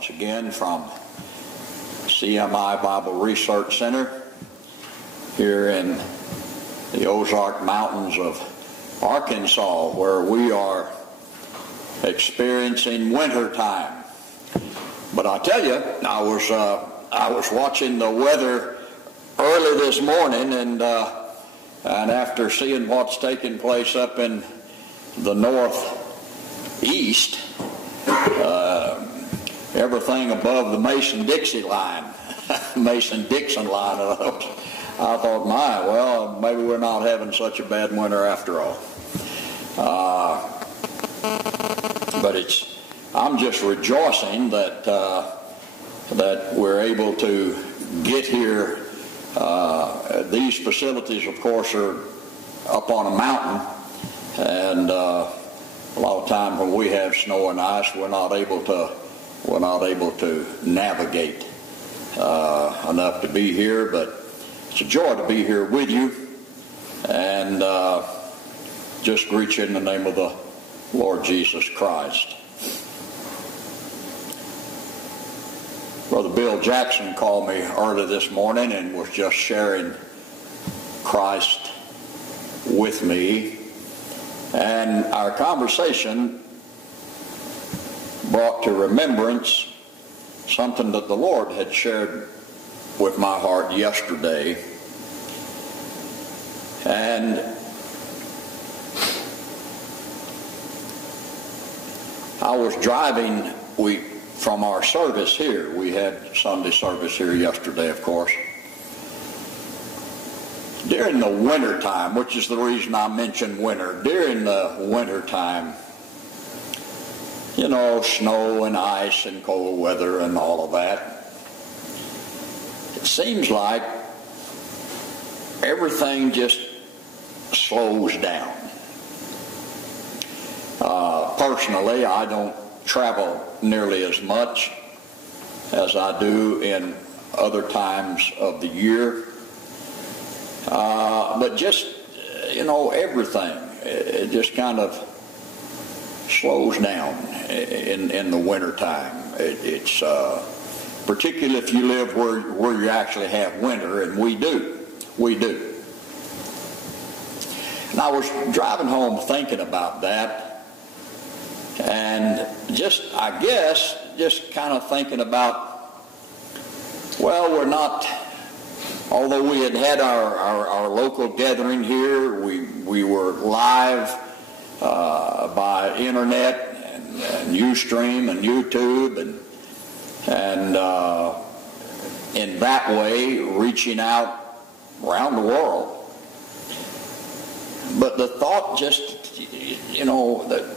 once again from C.M.I. Bible Research Center here in the Ozark Mountains of Arkansas, where we are experiencing winter time. But I tell you, I was watching the weather early this morning, and after seeing what's taking place up in the northeast, everything above the Mason-Dixon line, Mason-Dixon line, I thought, well, maybe we're not having such a bad winter after all. But I'm just rejoicing that we're able to get here. These facilities, of course, are up on a mountain, and a lot of times when we have snow and ice, we're not able to navigate enough to be here. But it's a joy to be here with you, and just greet you in the name of the Lord Jesus Christ. Brother Bill Jackson called me early this morning and was just sharing Christ with me. And our conversation brought to remembrance something that the Lord had shared with my heart yesterday. And I was driving, from our service here. We had Sunday service here yesterday, of course. During the winter time, which is the reason I mentioned winter, during the winter time, you know, snow and ice and cold weather and all of that, it seems like everything just slows down. Personally, I don't travel nearly as much as I do in other times of the year. But just, you know, everything, it just kind of slows down in the winter time. It's particularly if you live where you actually have winter, and we do. And I was driving home thinking about that, and just kind of thinking about, well, we're not, although we had our local gathering here, we were live by internet and Ustream and YouTube, and in that way reaching out around the world. But the thought just, you know, that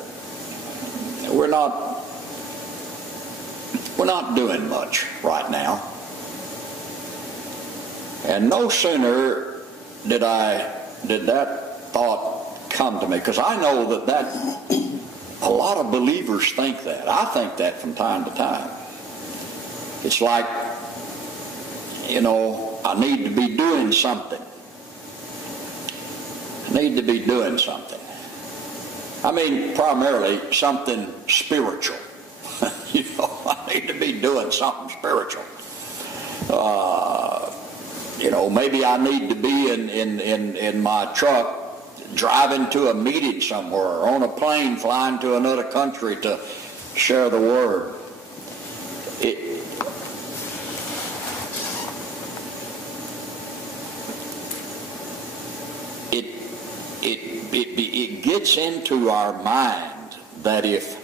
we're not doing much right now. And no sooner did that thought come to me, because I know that a lot of believers think that. I think that from time to time. It's like, you know, I need to be doing something. I need to be doing something. I mean, primarily something spiritual. You know, I need to be doing something spiritual. You know, maybe I need to be in my truck driving to a meeting somewhere, or on a plane flying to another country to share the word. It gets into our mind that if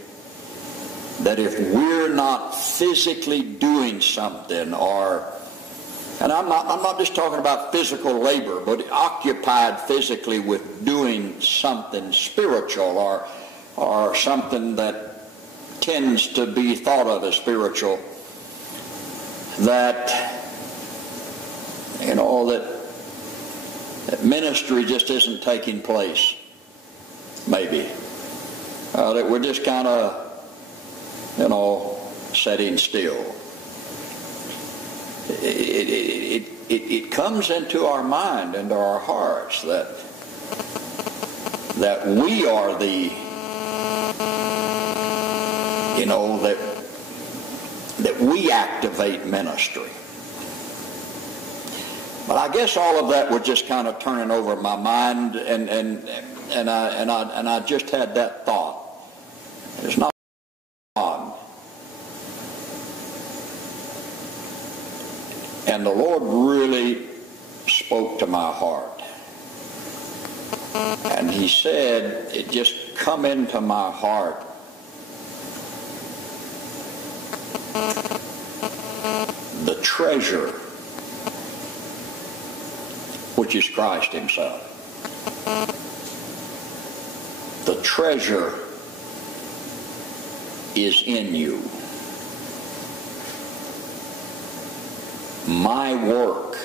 we're not physically doing something, or, and I'm not just talking about physical labor, but occupied physically with doing something spiritual, or something that tends to be thought of as spiritual, that, you know, that ministry just isn't taking place, maybe. That we're just kind of, you know, sitting still. It comes into our mind, into our hearts, that we are the, you know, that that we activate ministry. But I guess all of that was just kind of turning over my mind, and I just had that thought. It's not God. And the Lord really spoke to my heart. And He said, it just come into my heart. The treasure, which is Christ Himself. The treasure is in you. My work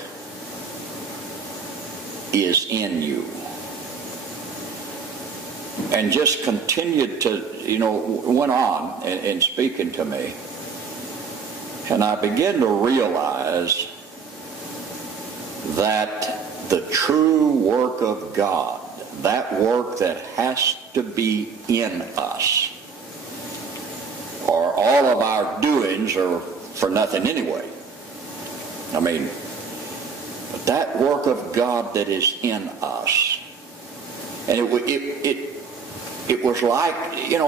is in you. And just continued to, went on and speaking to me. And I began to realize that the true work of God, that work that has to be in us, or all of our doings are for nothing anyway. I mean, but that work of God that is in us, and it was like, it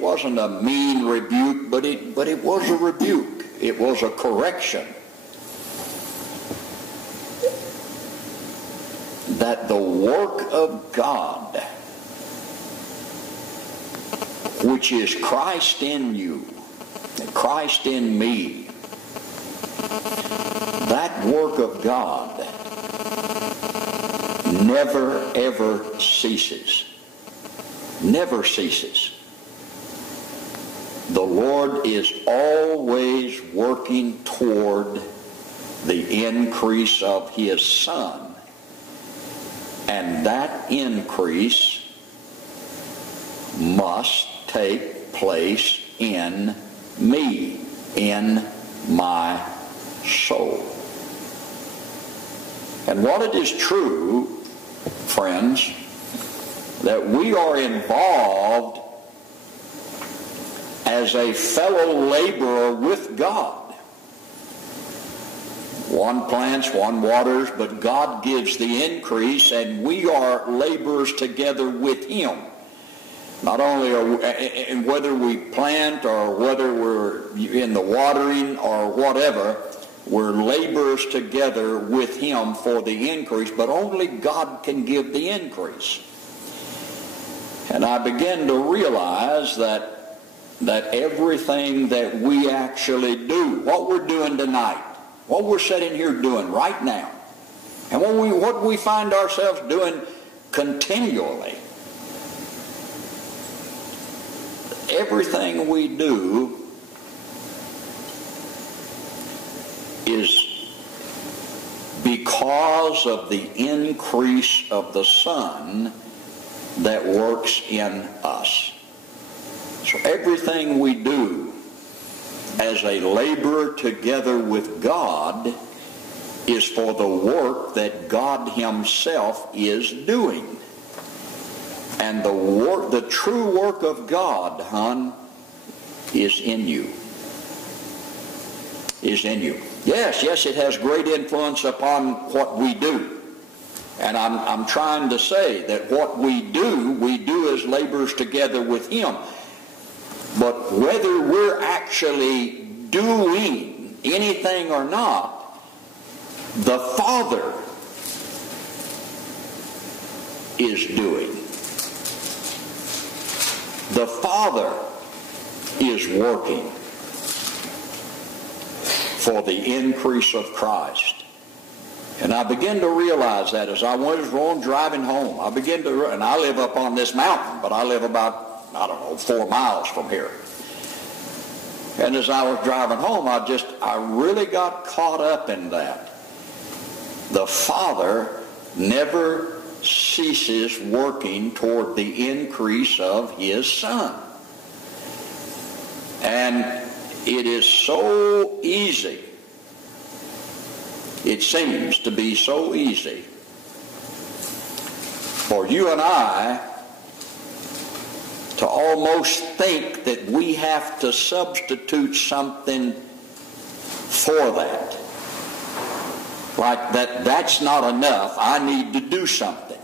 wasn't a mean rebuke, but it was a rebuke. It was a correction. That the work of God, which is Christ in you, and Christ in me, that work of God never ever ceases. Never ceases. The Lord is always working toward the increase of His Son. And that increase must take place in me, in my soul. And what it is true, friends, that we are involved as a fellow laborer with God. One plants, one waters, but God gives the increase, and we are laborers together with Him. Not only and whether we plant or whether we're in the watering or whatever, we're laborers together with Him for the increase, but only God can give the increase. And I began to realize that everything that we actually do, what we're doing tonight, what we're sitting here doing right now, and what we find ourselves doing continually, everything we do is because of the increase of the Son that works in us. So everything we do as a laborer together with God is for the work that God Himself is doing. And the true work of God, hon, is in you. Is in you. Yes, it has great influence upon what we do. And I'm trying to say that what we do as laborers together with Him. But whether we're actually doing anything or not, the Father is doing. The Father is working for the increase of Christ. And I began to realize that as I was driving home. And I live up on this mountain, but I live about, 4 miles from here. And as I was driving home, I really got caught up in that. The Father never ceases working toward the increase of His Son. And it is so easy. It seems to be so easy for you and I to almost think that we have to substitute something for that. Like that's not enough. I need to do something.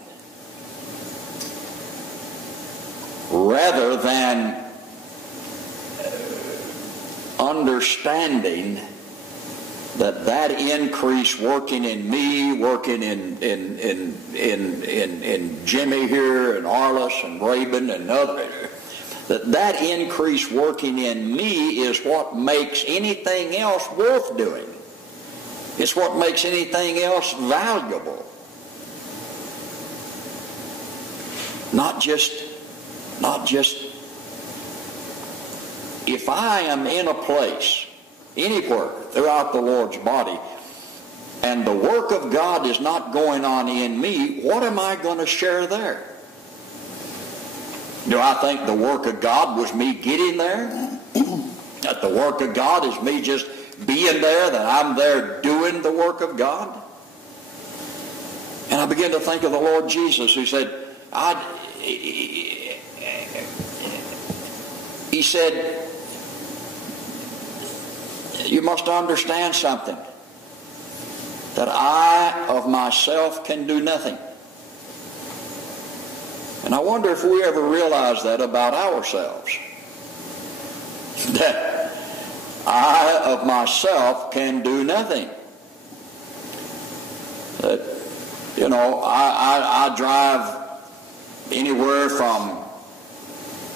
Rather than understanding that increase working in me, working in Jimmy here and Arliss and Rabin and others, that increase working in me is what makes anything else worth doing. It's what makes anything else valuable. Not just if I am in a place, anywhere throughout the Lord's body, and the work of God is not going on in me, what am I going to share there? Do I think the work of God was me getting there? That the work of God is me just being there, that I'm there doing the work of God? And I began to think of the Lord Jesus, who said, He said, you must understand something, that I of myself can do nothing. And I wonder if we ever realize that about ourselves. That I of myself can do nothing. That, I drive anywhere from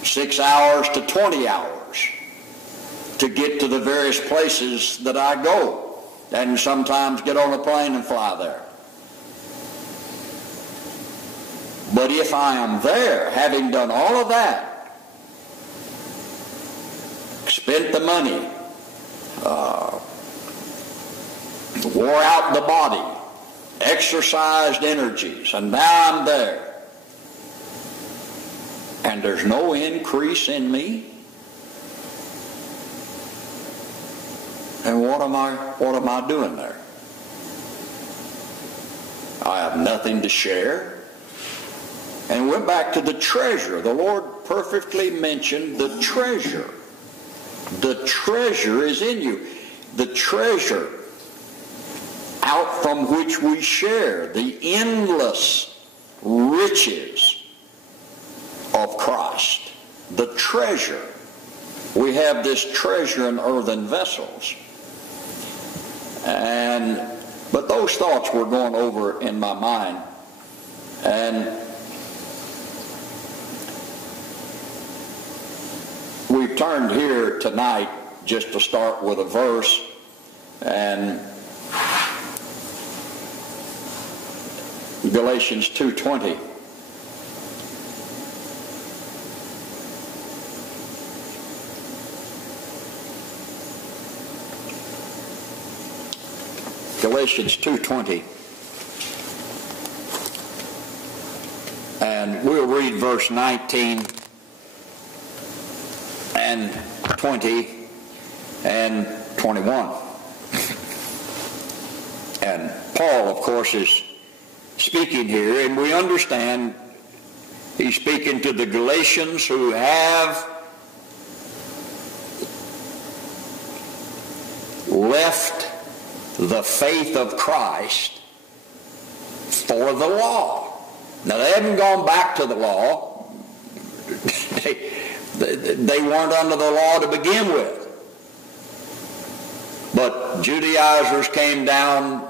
6 hours to 20 hours to get to the various places that I go, and sometimes get on a plane and fly there. But if I am there, having done all of that, spent the money, wore out the body, exercised energies, and now I'm there, and there's no increase in me, and what am I doing there? I have nothing to share. And went back to the treasure. The Lord perfectly mentioned the treasure. The treasure is in you. The treasure out from which we share the endless riches of Christ. The treasure. We have this treasure in earthen vessels. But those thoughts were going over in my mind. And we've turned here tonight just to start with a verse, and Galatians 2:20. Galatians 2:20. And we'll read verse 19 and 20 and 21. And Paul, of course, is speaking here, and we understand he's speaking to the Galatians who have left the faith of Christ for the law. Now, they haven't gone back to the law. They weren't under the law to begin with. But Judaizers came down,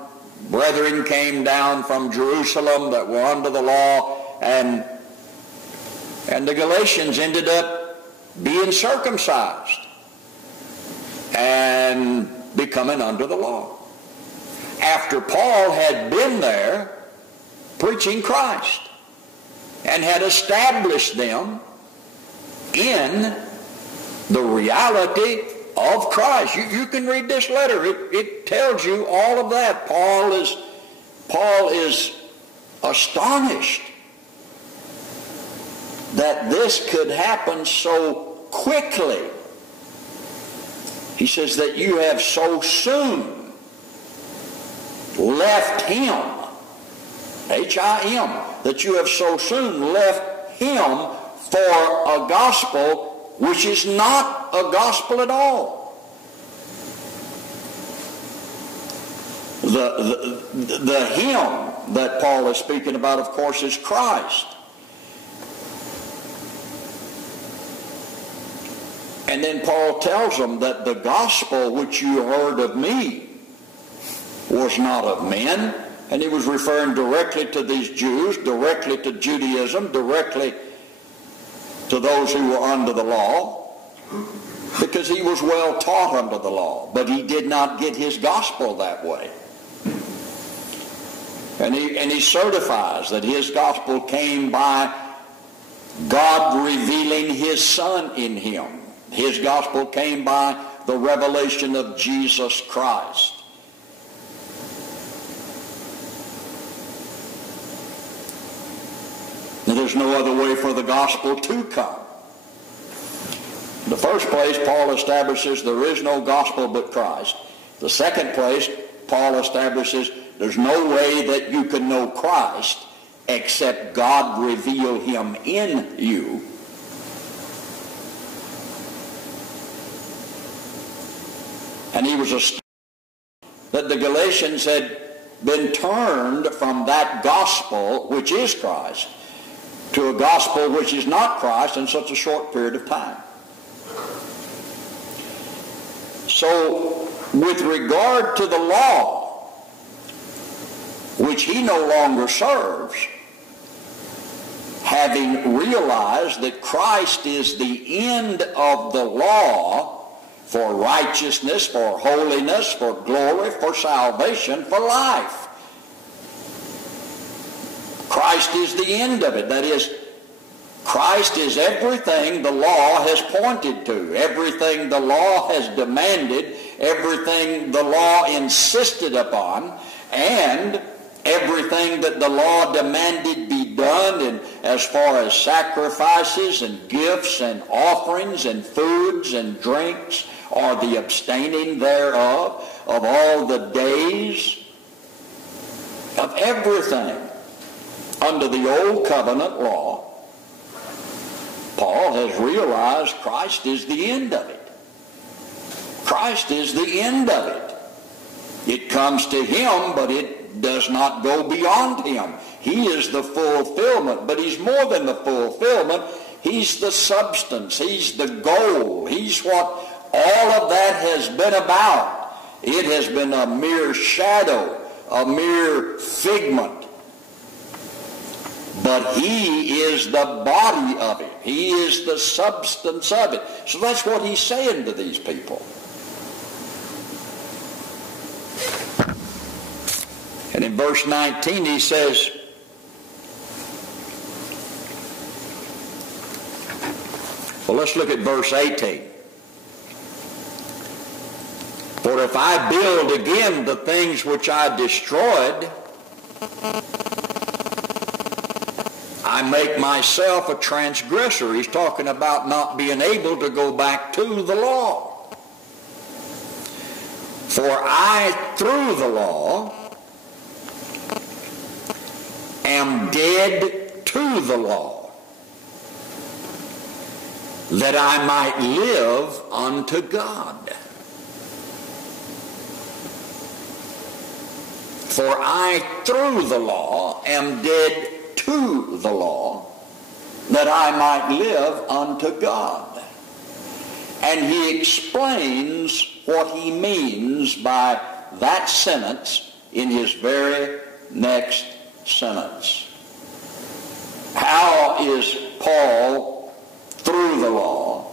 brethren came down from Jerusalem that were under the law, and the Galatians ended up being circumcised and becoming under the law. After Paul had been there preaching Christ and had established them in the reality of Christ. You can read this letter. It tells you all of that. Paul is astonished that this could happen so quickly. He says that you have so soon left him, H-I-M, that you have so soon left him for a gospel which is not a gospel at all. The him that Paul is speaking about, of course, is Christ. And then Paul tells them that the gospel which you heard of me was not of men. And he was referring directly to these Jews, directly to Judaism, directly to those who were under the law, because he was well taught under the law. But he did not get his gospel that way. And he certifies that his gospel came by God revealing his Son in him. His gospel came by the revelation of Jesus Christ. Now, there's no other way for the gospel to come. In the first place, Paul establishes there is no gospel but Christ. The second place, Paul establishes there's no way that you can know Christ except God reveal him in you. And he was astonished that the Galatians had been turned from that gospel, which is Christ, to a gospel which is not Christ in such a short period of time. So, with regard to the law, which he no longer serves, having realized that Christ is the end of the law for righteousness, for holiness, for glory, for salvation, for life. Christ is the end of it. That is, Christ is everything the law has pointed to, everything the law has demanded, everything the law insisted upon, and everything that the law demanded be done in, as far as sacrifices and gifts and offerings and foods and drinks, or the abstaining thereof, of all the days, of everything under the old covenant law. Paul has realized Christ is the end of it. Christ is the end of it. It comes to him, but it does not go beyond him. He is the fulfillment, but he's more than the fulfillment. He's the substance. He's the goal. He's what all of that has been about. It has been a mere shadow, a mere figment. But he is the body of it. He is the substance of it. So that's what he's saying to these people. And in verse 19 he says, well, let's look at verse 18. For if I build again the things which I destroyed, I make myself a transgressor. He's talking about not being able to go back to the law. For I, through the law, am dead to the law, that I might live unto God. For I, through the law, am dead to the law, that I might live unto God. And he explains what he means by that sentence in his very next sentence. How is Paul, through the law,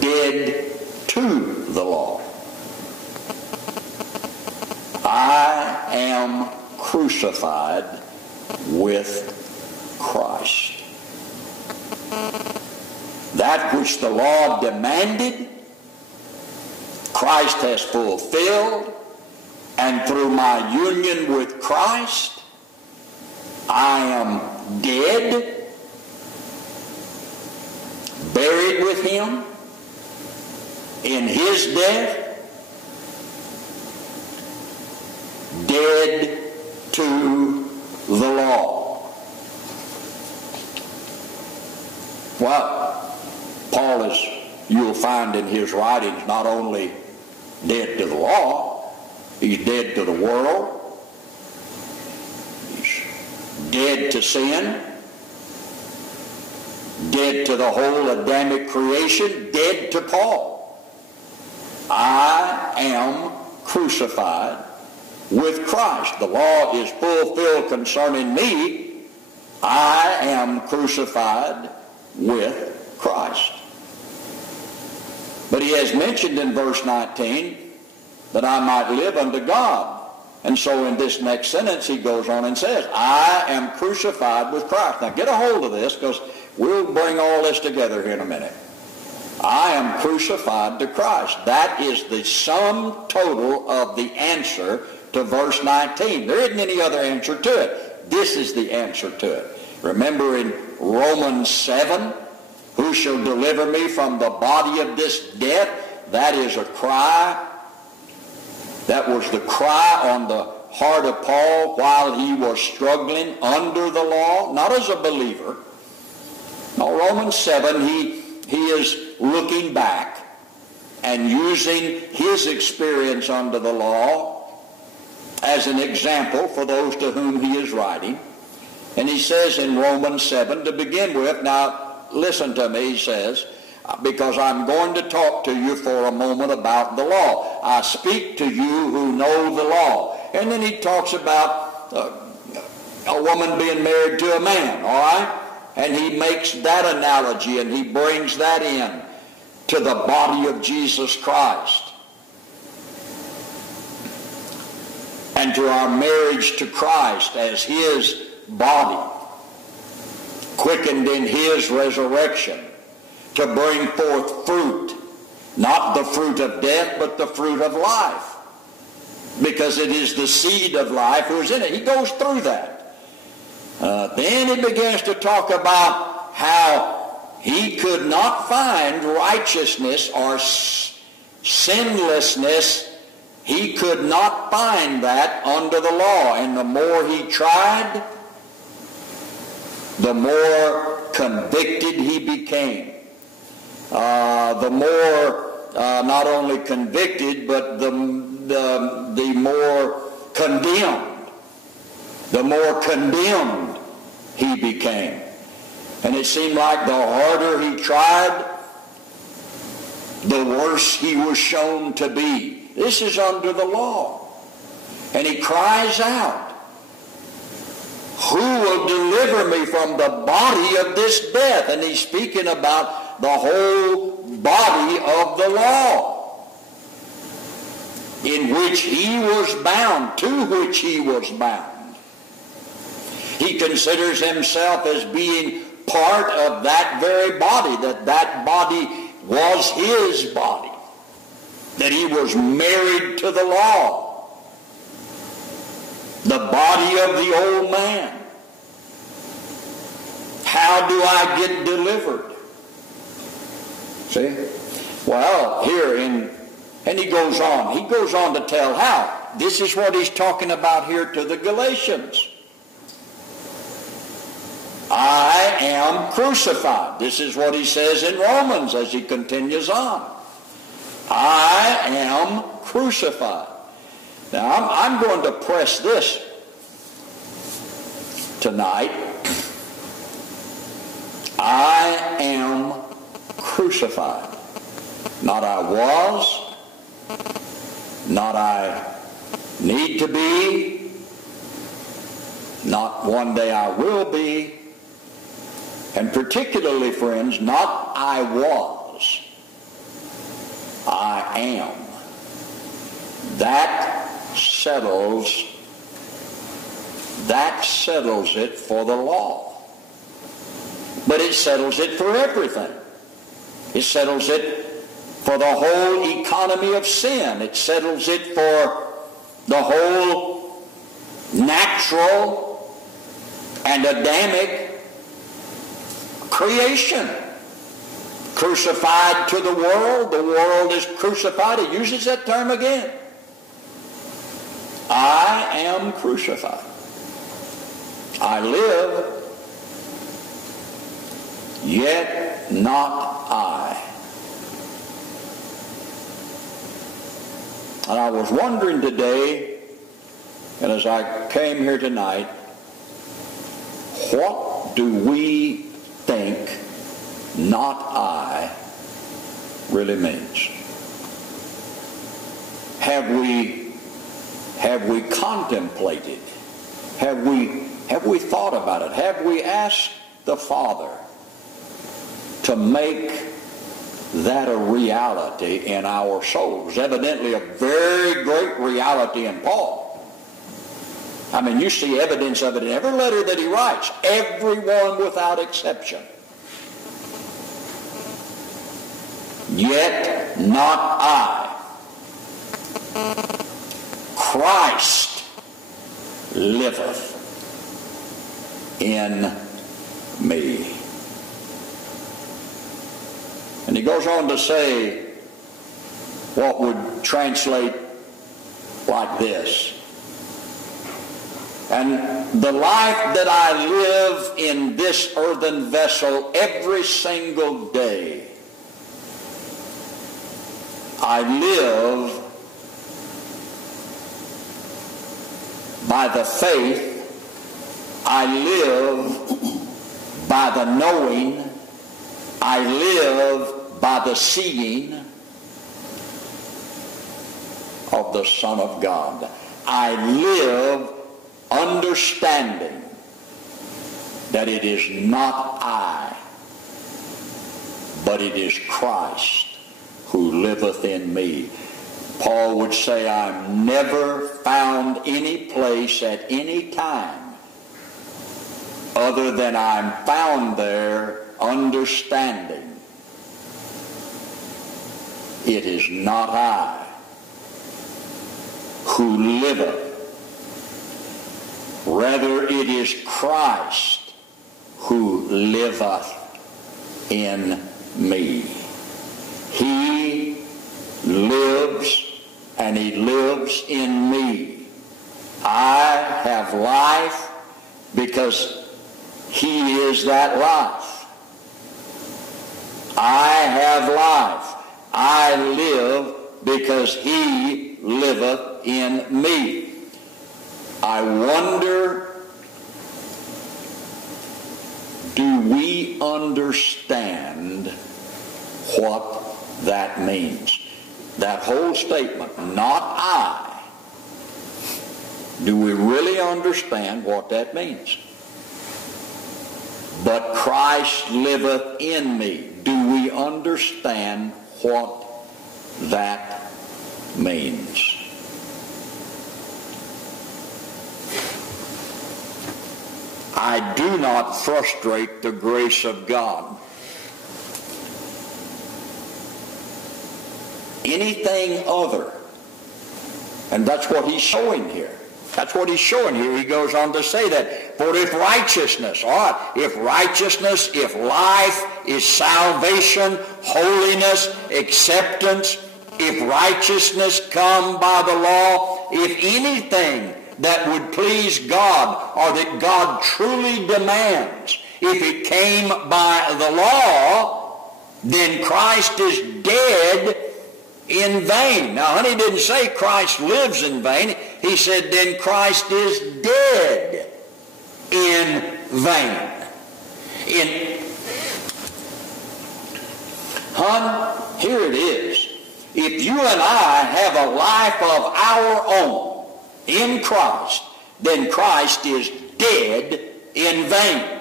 dead to the law? I am crucified with Christ. That which the law demanded, Christ has fulfilled, and through my union with Christ, I am dead, buried with him in his death, dead to the law. Well, Paul is, you'll find in his writings, not only dead to the law, he's dead to the world, he's dead to sin, dead to the whole Adamic creation, dead to Paul. I am crucified with Christ. The law is fulfilled concerning me. I am crucified with Christ. But he has mentioned in verse 19 that I might live unto God. And so in this next sentence he goes on and says, I am crucified with Christ. Now get a hold of this, because we'll bring all this together here in a minute. I am crucified to Christ. That is the sum total of the answer to verse 19. There isn't any other answer to it. This is the answer to it. Remember in Romans 7, who shall deliver me from the body of this death? That is a cry. That was the cry on the heart of Paul while he was struggling under the law, not as a believer. Now, Romans 7, he is looking back and using his experience under the law as an example for those to whom he is writing. And he says in Romans 7 to begin with, now listen to me, he says, because I'm going to talk to you for a moment about the law. I speak to you who know the law. And then he talks about a woman being married to a man, all right? And he makes that analogy and he brings that in to the body of Jesus Christ and to our marriage to Christ as his body, quickened in his resurrection to bring forth fruit, not the fruit of death, but the fruit of life, because it is the seed of life who is in it. He goes through that. Then he begins to talk about how he could not find righteousness or sinlessness. He could not find that under the law. And the more he tried, the more convicted he became. The more not only convicted, but the more condemned. The more condemned he became. And it seemed like the harder he tried, the worse he was shown to be. This is under the law. And he cries out, who will deliver me from the body of this death? And he's speaking about the whole body of the law, in which he was bound, to which he was bound. He considers himself as being part of that very body, that body was his body, that he was married to the law, the body of the old man. How do I get delivered? See? Well, and he goes on to tell how. This is what he's talking about here to the Galatians. I am crucified. This is what he says in Romans as he continues on. I am crucified. Now, I'm going to press this tonight. I am crucified. Not I was, not I need to be, not one day I will be, and particularly, friends, not I was, I am. That settles it for the law. But it settles it for everything. It settles it for the whole economy of sin. It settles it for the whole natural and Adamic creation. Crucified to the world is crucified. It uses that term again. I am crucified. I live, yet not I. And I was wondering today, and as I came here tonight, what do we think not I really means? Have we contemplated? Have we thought about it? Have we asked the Father to make that a reality in our souls? Evidently a very great reality in Paul. I mean, you see evidence of it in every letter that he writes, everyone without exception. Yet not I. Christ liveth in me. And he goes on to say what would translate like this. And the life that I live in this earthen vessel every single day, I live by the faith, I live by the knowing, I live by the seeing of the Son of God. I live understanding that it is not I, but it is Christ who liveth in me. Paul would say, I'm never found any place at any time other than I'm found there understanding it is not I who liveth, rather it is Christ who liveth in me. He lives and he lives in me. I have life because he is that life. I have life. I live because he liveth in me. I wonder, do we understand what that means? That whole statement, not I. Do we really understand what that means? But Christ liveth in me. Do we understand what that means? I do not frustrate the grace of God. Anything other, and that's what he's showing here. That's what he's showing here. He goes on to say that, for if righteousness, if life is salvation, holiness, acceptance, if righteousness come by the law, if anything that would please God or that God truly demands, if it came by the law, then Christ is dead in vain. Now, honey, didn't say Christ lives in vain. He said, then Christ is dead in vain. Hon, here it is. If you and I have a life of our own in Christ, then Christ is dead in vain.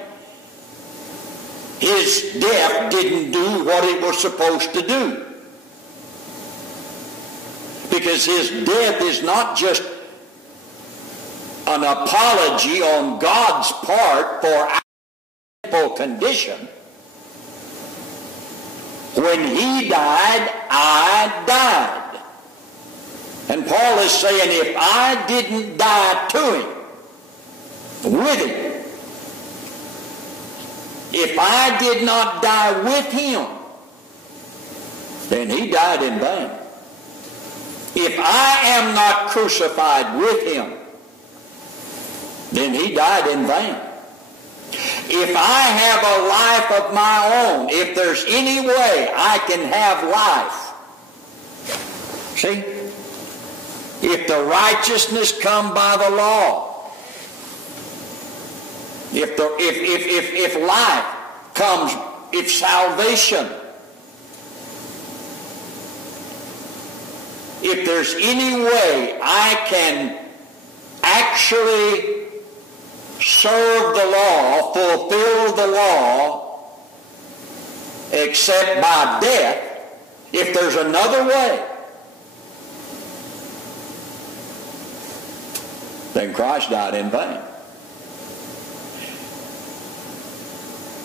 His death didn't do what it was supposed to do. Because his death is not just an apology on God's part for our sinful condition. When he died, I died. And Paul is saying, if I didn't die to him, with him, if I did not die with him, then he died in vain. If I am not crucified with him, then he died in vain. if I have a life of my own, if there's any way I can have life, see? If the righteousness come by the law, if life comes, if salvation, if there's any way I can actually serve the law, fulfill the law, except by death, if there's another way, then Christ died in vain.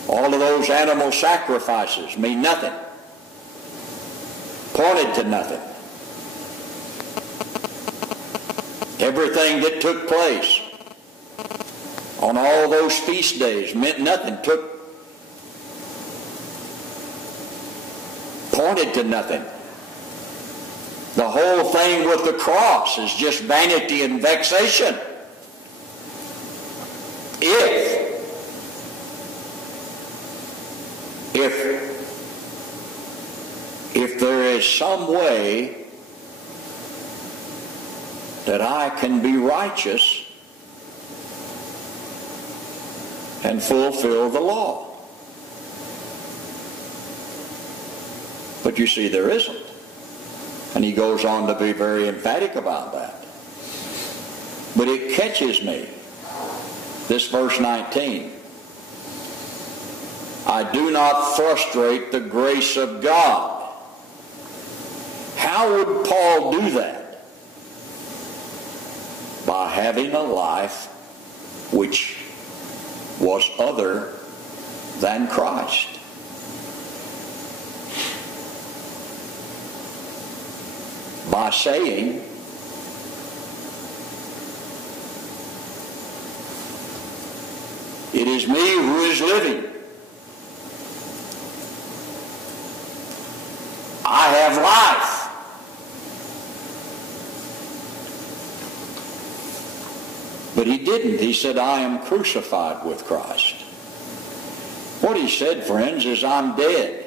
All of those animal sacrifices mean nothing, pointed to nothing. Everything that took place on all those feast days meant nothing, pointed to nothing. The whole thing with the cross is just vanity and vexation. If there is some way that I can be righteous and fulfill the law. But you see, there isn't. And he goes on to be very emphatic about that. But it catches me. This verse 19. I do not frustrate the grace of God. How would Paul do that? By having a life which was other than Christ. By saying, it is me who is living. I have life. But he didn't. He said, I am crucified with Christ. What he said, friends, is I'm dead.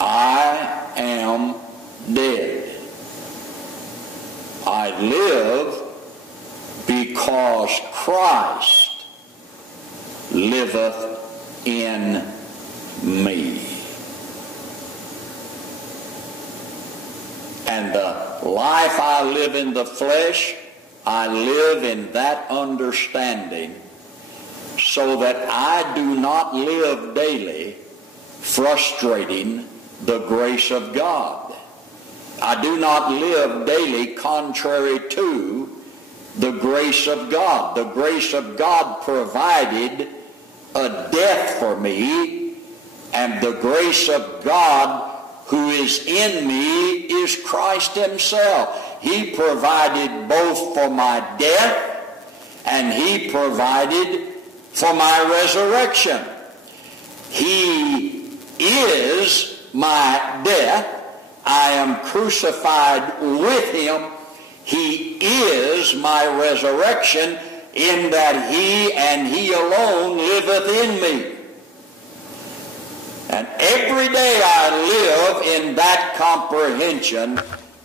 I am dead. I live because Christ liveth in me. And the life I live in the flesh, I live in that understanding so that I do not live daily frustrating the grace of God. I do not live daily contrary to the grace of God. The grace of God provided a death for me, and the grace of God who is in me is Christ himself. He provided both for my death and he provided for my resurrection. He is my death. I am crucified with him. He is my resurrection, in that he and he alone liveth in me. And every day I live in that comprehension.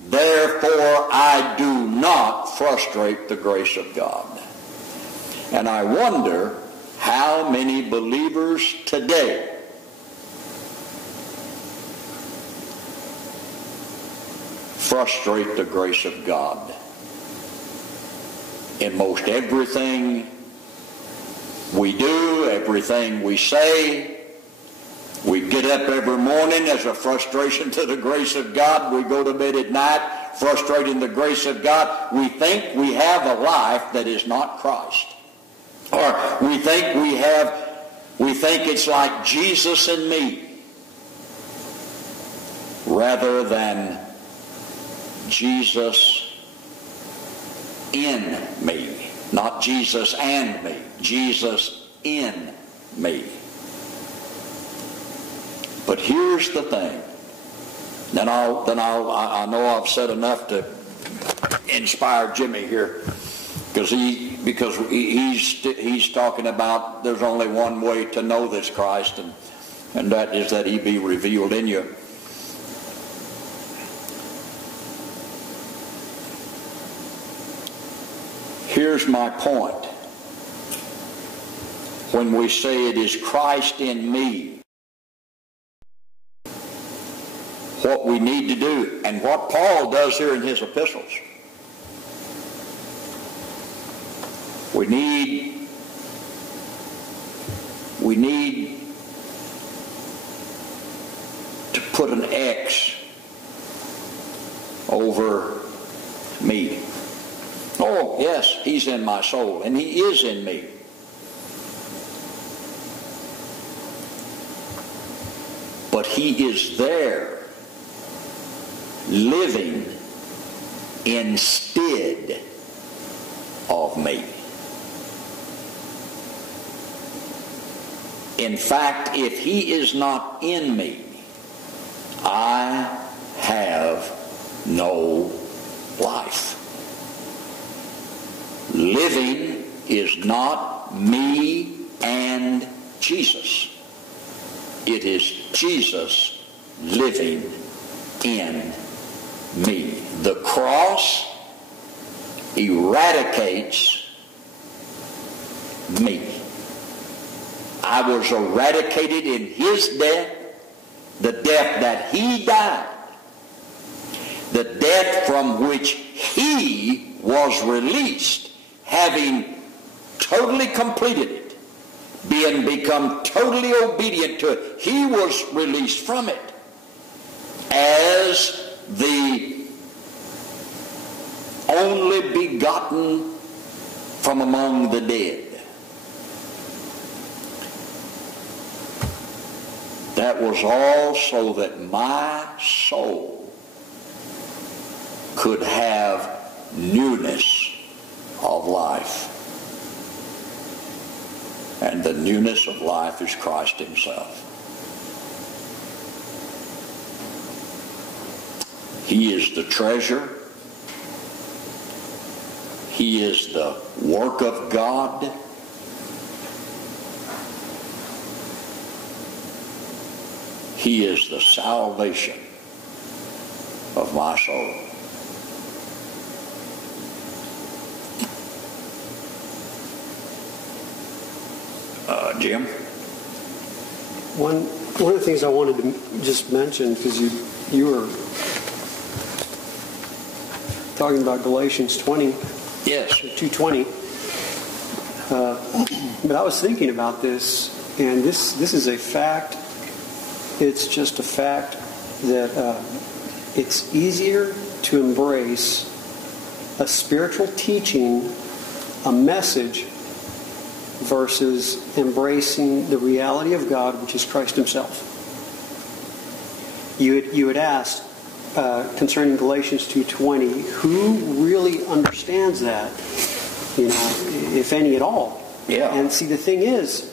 Therefore, I do not frustrate the grace of God. And I wonder how many believers today frustrate the grace of God in most everything we do, everything we say. We get up every morning as a frustration to the grace of God. We go to bed at night frustrating the grace of God. We think we have a life that is not Christ. Or we think it's like Jesus and me, rather than Jesus in me. Not Jesus and me. Jesus in me. But here's the thing. I know I've said enough to inspire Jimmy here, because he because he's talking about there's only one way to know this Christ, and that is that he be revealed in you. Here's my point. When we say it is Christ in me, what we need to do, and what Paul does here in his epistles, we need to put an X over me. Oh, yes, he's in my soul, and he is in me. But he is there, living instead of me. In fact, if he is not in me, I have no life. Living is not me and Jesus. It is Jesus living in me. The cross eradicates me. I was eradicated in his death, the death that he died, the death from which he was released, having totally completed it, being become totally obedient to it. He was released from it as the only begotten from among the dead. That was all so that my soul could have newness of life. And the newness of life is Christ himself. He is the treasure. He is the work of God. He is the salvation of my soul. Jim? One of the things I wanted to just mention, because you were talking about Galatians 20. Yes. 2:20. But I was thinking about this, and this is a fact. It's just a fact that it's easier to embrace a spiritual teaching, a message, versus embracing the reality of God, which is Christ himself. You had asked concerning Galatians 2:20, who really understands that? You know, if any at all. Yeah. And see, the thing is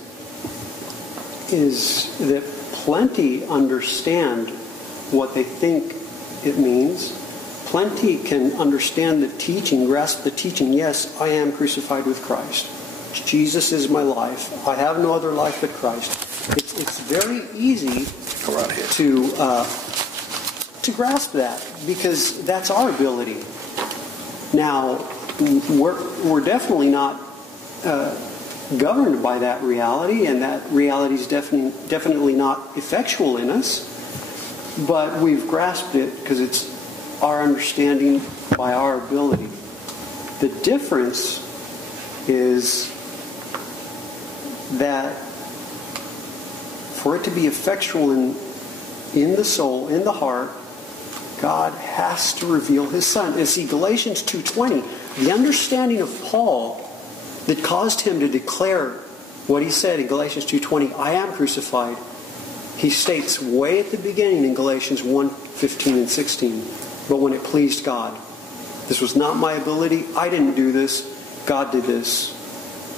that plenty understand what they think it means. Plenty can understand the teaching, grasp the teaching. Yes, I am crucified with Christ. Jesus is my life. I have no other life but Christ. It's very easy to grasp that, because that's our ability. Now, we're definitely not governed by that reality, and that reality is definitely not effectual in us. But we've grasped it because it's our understanding by our ability. The difference is that for it to be effectual in the soul, in the heart, God has to reveal his Son. And see, Galatians 2:20, the understanding of Paul that caused him to declare what he said in Galatians 2:20, I am crucified, he states way at the beginning in Galatians 1:15 and 16, but when it pleased God. This was not my ability. I didn't do this. God did this.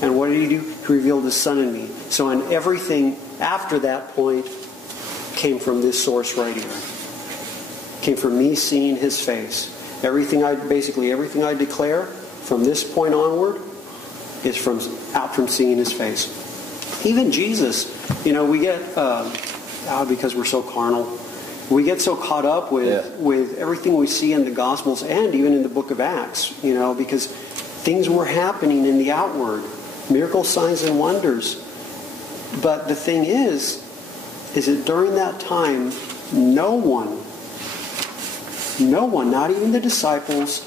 And what did he do? He revealed his Son in me. So in everything after that point came from this source right here. Came from me seeing his face. Everything I declare from this point onward is out from seeing his face. Even Jesus, we get, because we're so carnal, we get so caught up with everything we see in the Gospels and even in the book of Acts, because things were happening in the outward, miracles, signs, and wonders. But the thing is that during that time, no one, not even the disciples,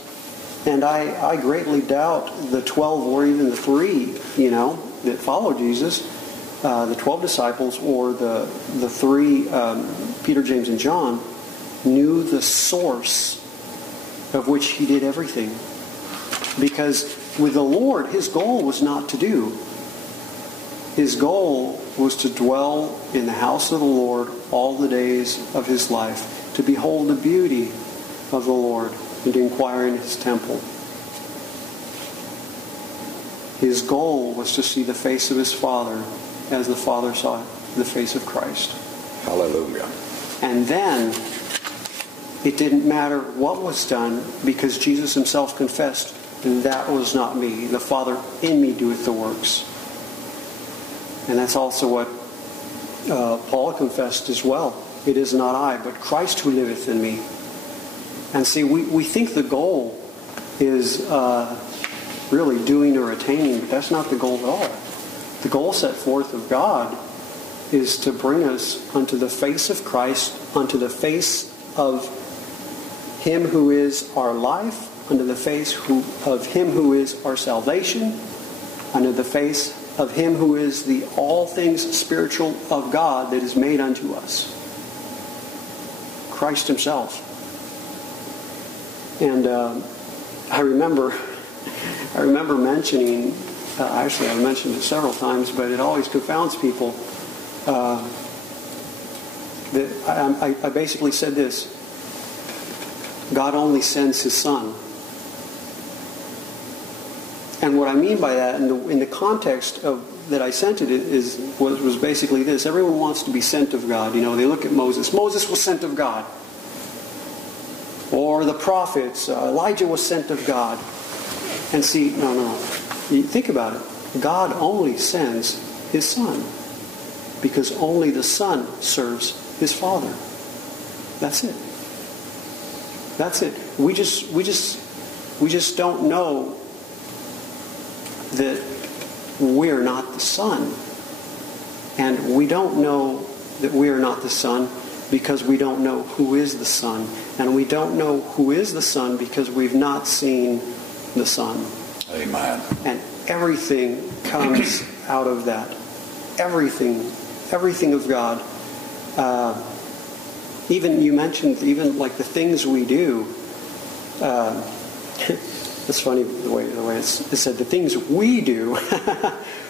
and I greatly doubt the 12 or even the 3, that followed Jesus, the 12 disciples or the 3, Peter, James, and John, knew the source of which he did everything. Because with the Lord, his goal was not to do. His goal was to dwell in the house of the Lord all the days of his life, to behold the beauty of the Lord, and to inquire in his temple. His goal was to see the face of his Father as the Father saw the face of Christ. Hallelujah. And then it didn't matter what was done, because Jesus himself confessed, that was not me. The Father in me doeth the works. And that's also what Paul confessed as well. It is not I, but Christ who liveth in me. And see, we think the goal is really doing or attaining, but that's not the goal at all. The goal set forth of God is to bring us unto the face of Christ, unto the face of him who is our life, unto the face of him who is our salvation, unto the face of him who is the all things spiritual of God that is made unto us. Christ himself. And I remember mentioning, actually I've mentioned it several times, but it always confounds people, that I basically said this: God only sends his Son. And what I mean by that, in the context of that I sent it, was basically this: everyone wants to be sent of God. They look at Moses. Moses was sent of God. Or the prophets. Elijah was sent of God. And see, no. You think about it. God only sends his Son, because only the Son serves his Father. That's it. That's it. We just don't know that we're not the Son. And we don't know that we are not the Son because we don't know who is the Son. And we don't know who is the Son because we've not seen the Son. Amen. And everything comes out of that. Everything of God. Even you mentioned, even like the things we do. It's funny the way it's said, the things we do.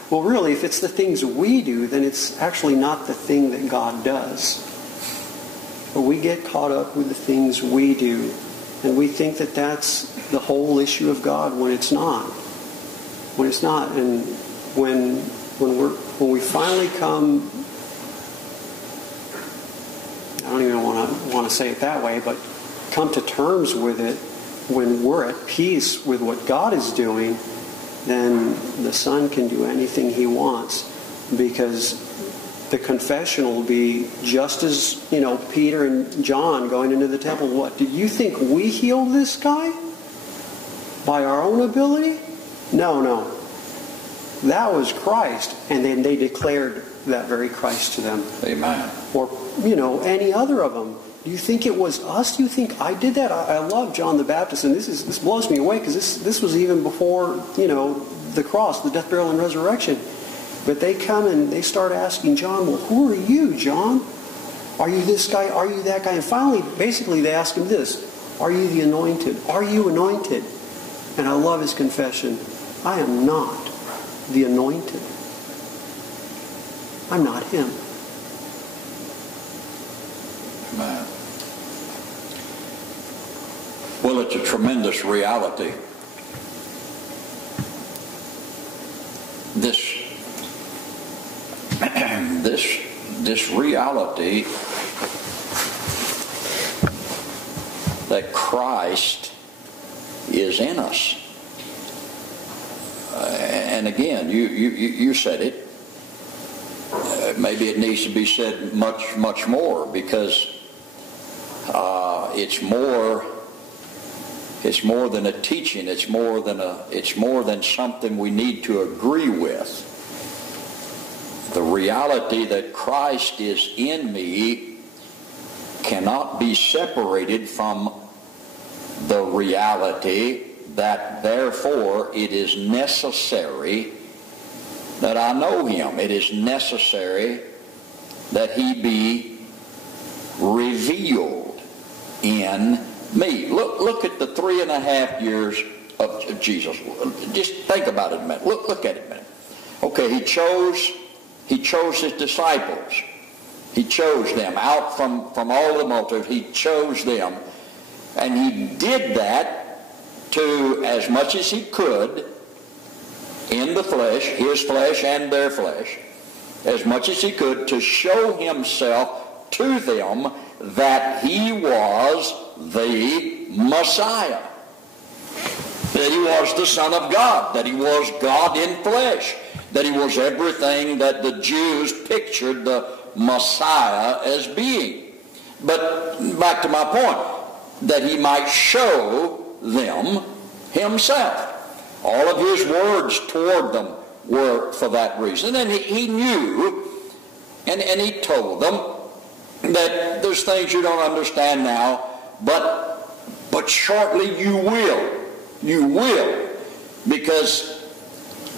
Well, really, if it's the things we do, then it's actually not the thing that God does. But we get caught up with the things we do, and we think that that's the whole issue of God when it's not. When it's not, and when we finally come, I don't even want to say it that way, but come to terms with it. When we're at peace with what God is doing, then the Son can do anything he wants, because the confession will be just as, Peter and John going into the temple. What, did you think we healed this guy by our own ability? No. That was Christ. And then they declared that very Christ to them. Amen. Or, any other of them. Do you think it was us? Do you think I did that? I love John the Baptist, and this blows me away, because this was even before, the cross, the death, burial, and resurrection. But they come and they start asking John, well, who are you, John? Are you this guy? Are you that guy? And finally, basically, they ask him this: are you the anointed? Are you anointed? And I love his confession: I am not the anointed. I'm not him. Amen. Well, it's a tremendous reality. This reality that Christ is in us. And again, you said it. Maybe it needs to be said much more, because it's more than a teaching. It's more than something we need to agree with. The reality that Christ is in me cannot be separated from the reality that therefore it is necessary that I know Him. It is necessary that He be revealed in me. Look at the 3.5 years of Jesus. Just think about it a minute. Look at it a minute. Okay, He chose His disciples. He chose them out from all the multitude. He chose them. And He did that to, as much as He could, in the flesh, His flesh and their flesh, as much as He could, to show Himself to them that He was the Messiah, that He was the Son of God, that He was God in flesh, that He was everything that the Jews pictured the Messiah as being. But back to my point, that He might show them Himself. All of His words toward them were for that reason. And He knew, and He told them that there's things you don't understand now, but shortly you will. You will. Because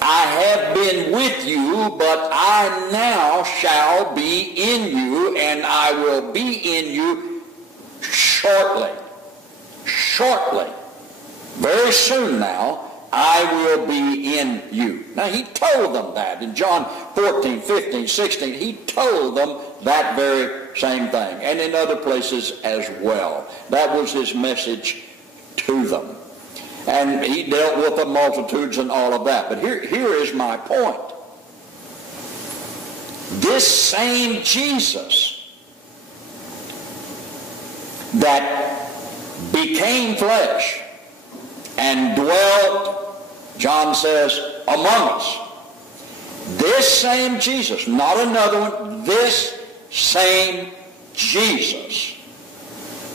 I have been with you, but I now shall be in you, and I will be in you shortly. Shortly. Very soon now, I will be in you. Now, He told them that in John 14, 15, 16. He told them that very same thing, and in other places as well. That was His message to them. And He dealt with the multitudes and all of that. But here is my point. This same Jesus that became flesh and dwelt, John says, among us. This same Jesus, not another one, this same Jesus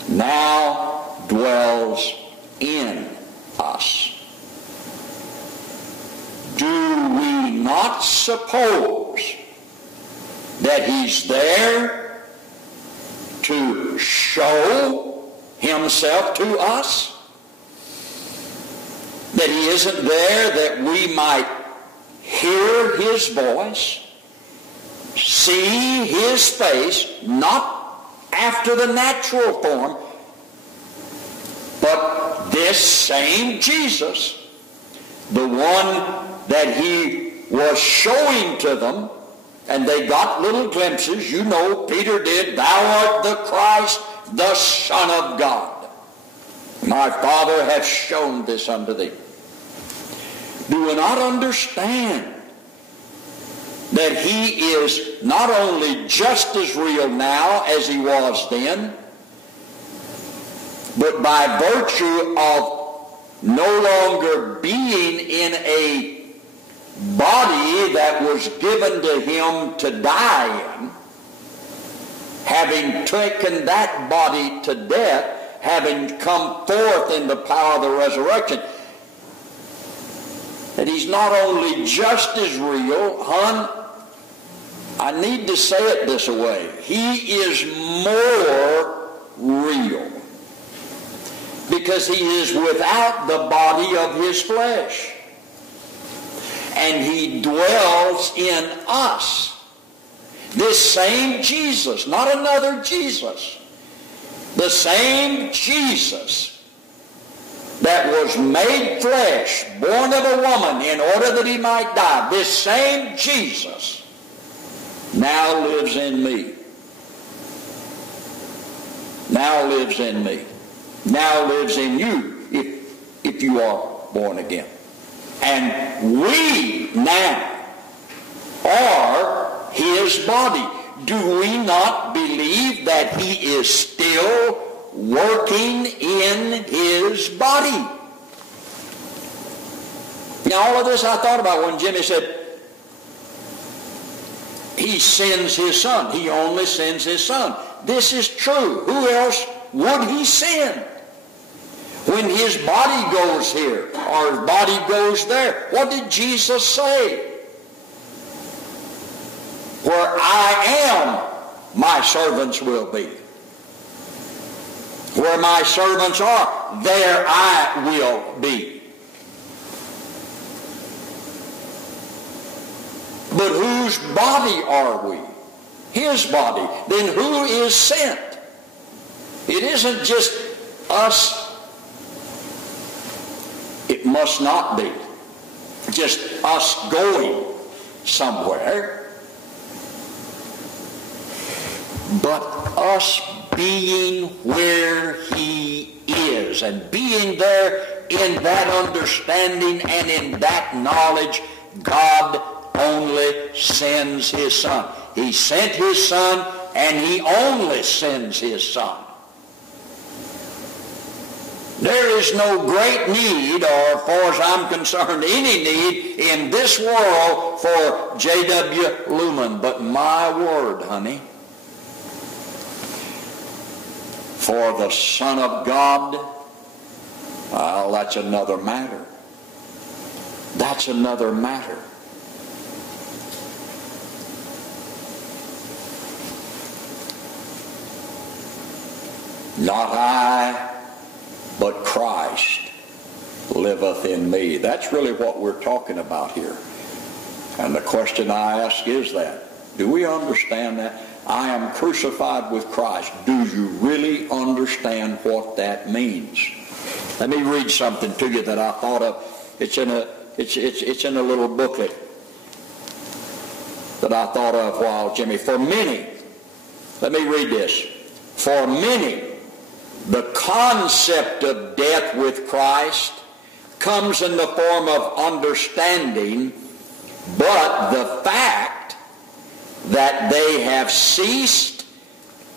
now dwells in us. Do we not suppose that He's there to show Himself to us? That He isn't there that we might hear His voice, see His face, not after the natural form, but this same Jesus, the one that He was showing to them, and they got little glimpses. You know, Peter did, "Thou art the Christ, the Son of God. My Father hath shown this unto thee." Do we not understand that He is not only just as real now as He was then, but by virtue of no longer being in a body that was given to Him to die in, having taken that body to death, having come forth in the power of the resurrection, that He's not only just as real, I need to say it this way, He is more real. Because He is without the body of His flesh. And He dwells in us. This same Jesus, not another Jesus, the same Jesus that was made flesh, born of a woman in order that He might die, this same Jesus now lives in me. Now lives in me. Now lives in you if you are born again. And we now are His body. Do we not believe that He is still working in His body? Now, all of this I thought about when Jimmy said, He sends His Son. He only sends His Son. This is true. Who else would He send? When His body goes here or His body goes there, what did Jesus say? Where I am, my servants will be. Where my servants are, there I will be. But whose body are we? His body. Then who is sent? It isn't just us. It must not be just us going somewhere, but us being where He is, and being there in that understanding and in that knowledge. God only sends His Son. He sent His Son, and He only sends His Son. There is no great need, or as far as I'm concerned, any need in this world for J.W. Lumen. But my word, honey, for the Son of God, well, that's another matter. That's another matter. Not I, but Christ liveth in me. That's really what we're talking about here. And the question I ask is that, do we understand that? I am crucified with Christ. Do you really understand what that means? Let me read something to you that I thought of. It's in a little booklet that I thought of while Jimmy. For many, let me read this. For many, the concept of death with Christ comes in the form of understanding, but the fact that they have ceased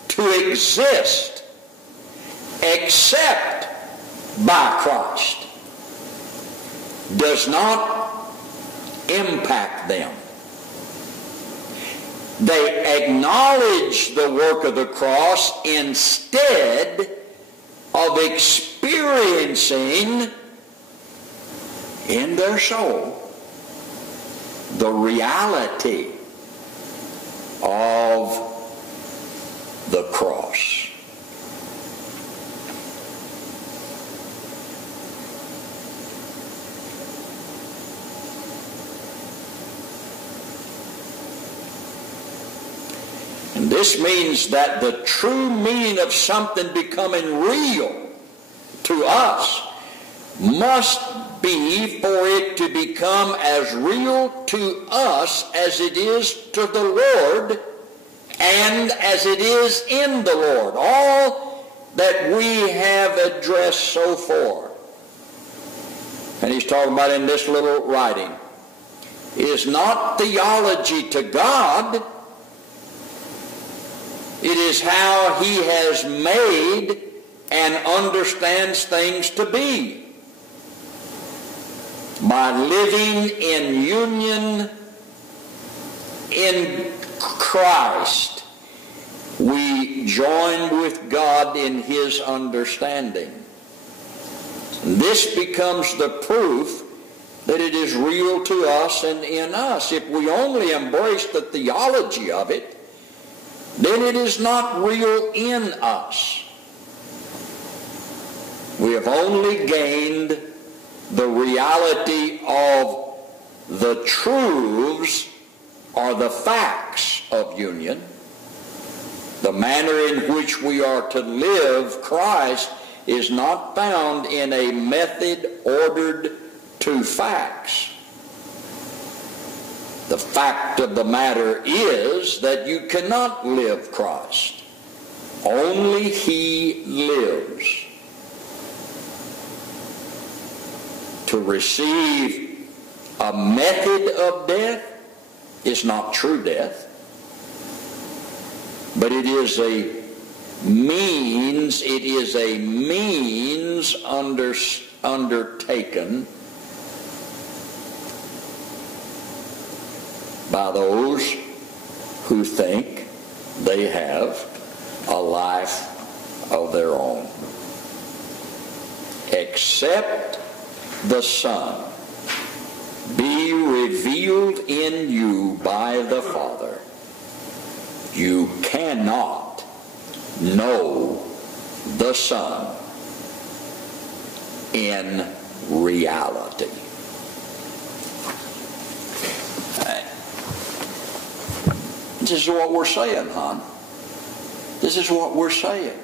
to exist except by Christ does not impact them. They acknowledge the work of the cross instead of experiencing in their soul the reality of the cross. And this means that the true meaning of something becoming real to us must be for it to become as real to us as it is to the Lord and as it is in the Lord. All that we have addressed so far, and he's talking about in this little writing, is not theology to God. It is how He has made and understands things to be. By living in union in Christ, we join with God in His understanding. This becomes the proof that it is real to us and in us. If we only embrace the theology of it, then it is not real in us. We have only gained the reality of the truths or the facts of union. The manner in which we are to live Christ is not found in a method ordered to facts. The fact of the matter is that you cannot live Christ. Only He lives. To receive a method of death is not true death, but it is a means undertaken by those who think they have a life of their own. Except the Son be revealed in you by the Father, you cannot know the Son in reality. This is what we're saying, hon. This is what we're saying.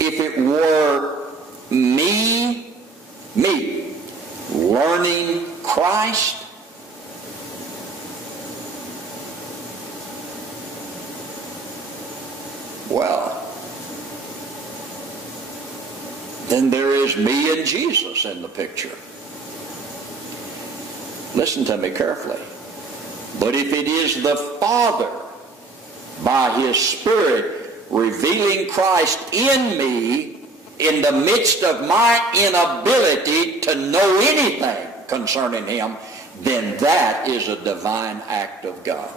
If it were me, learning Christ, well, then there is me and Jesus in the picture. Listen to me carefully. But if it is the Father, by His Spirit, revealing Christ in me, in the midst of my inability to know anything concerning Him, then that is a divine act of God.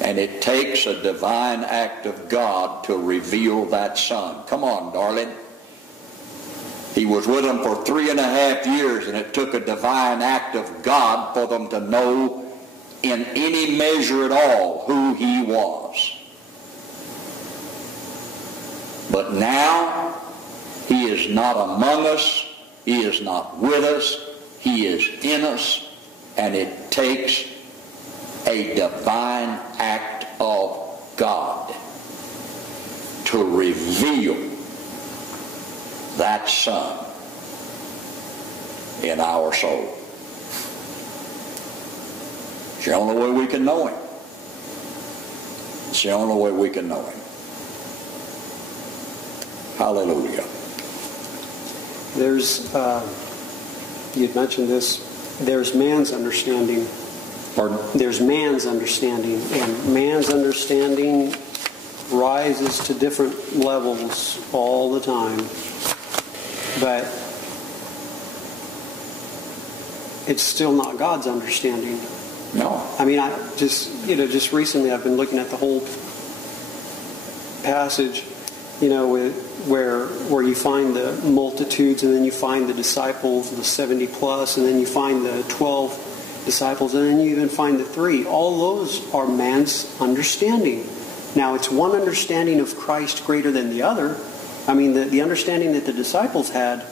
And it takes a divine act of God to reveal that Son. Come on, darling. He was with them for 3.5 years, and it took a divine act of God for them to know in any measure at all who He was. But now, He is not among us, He is not with us, He is in us, and it takes a divine act of God to reveal that Son in our soul. It's the only way we can know Him. It's the only way we can know Him. Hallelujah. There's, you'd mentioned this, there's man's understanding. Pardon? There's man's understanding, and man's understanding rises to different levels all the time. But it's still not God's understanding. No. I mean, just recently I've been looking at the whole passage, where you find the multitudes, and then you find the disciples, the 70 plus, and then you find the 12 disciples, and then you even find the 3. All those are man's understanding. Now, it's one understanding of Christ greater than the other. I mean, the understanding that the disciples had